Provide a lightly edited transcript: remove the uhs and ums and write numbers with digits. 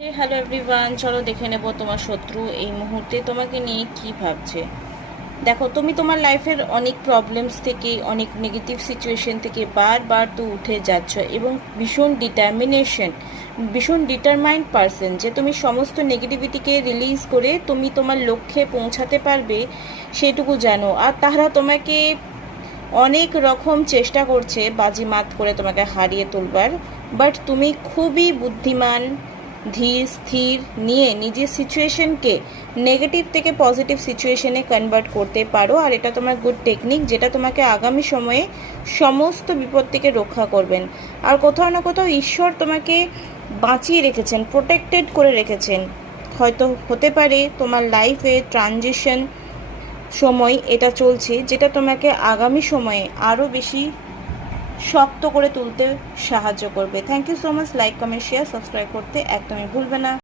Hello everyone, চলো দেখে নেব তোমার শত্রু এই মুহূর্তে তোমাকে নিয়ে কি ভাবছে। দেখো, তুমি তোমার লাইফের অনেক প্রবলেমস থেকে, অনেক নেগেটিভ সিচুয়েশন থেকে বারবার তো উঠে যাচ্ছ এবং ভীষণ ডিটারমাইন্ড পারসন যে তুমি সমস্ত নেগেটিভিটিকে রিলিজ করে তুমি তোমার লক্ষ্যে পৌঁছাতে পারবে সেটুকু জানো। আর তারা তোমাকে অনেক রকম চেষ্টা করছে বাজিমাত করে তোমাকে হারিয়ে তুলবার, বাট তুমি খুবই বুদ্ধিমান, ধীর স্থির নিয়ে নিজের সিচুয়েশনকে নেগেটিভ থেকে পজিটিভ সিচুয়েশনে কনভার্ট করতে পারো। আর এটা তোমার গুড টেকনিক, যেটা তোমাকে আগামী সময়ে সমস্ত বিপদ থেকে রক্ষা করবেন। আর কোথাও না কোথাও ঈশ্বর তোমাকে বাঁচিয়ে রেখেছেন, প্রোটেক্টেড করে রেখেছেন। হয়তো হতে পারে তোমার লাইফে ট্রানজিশন সময় এটা চলছে, যেটা তোমাকে আগামী সময়ে আরও বেশি শক্ত করে তুলতে সাহায্য করবে। Thank you so much. Like, comment, share, subscribe করতে একদমই ভুলবে না।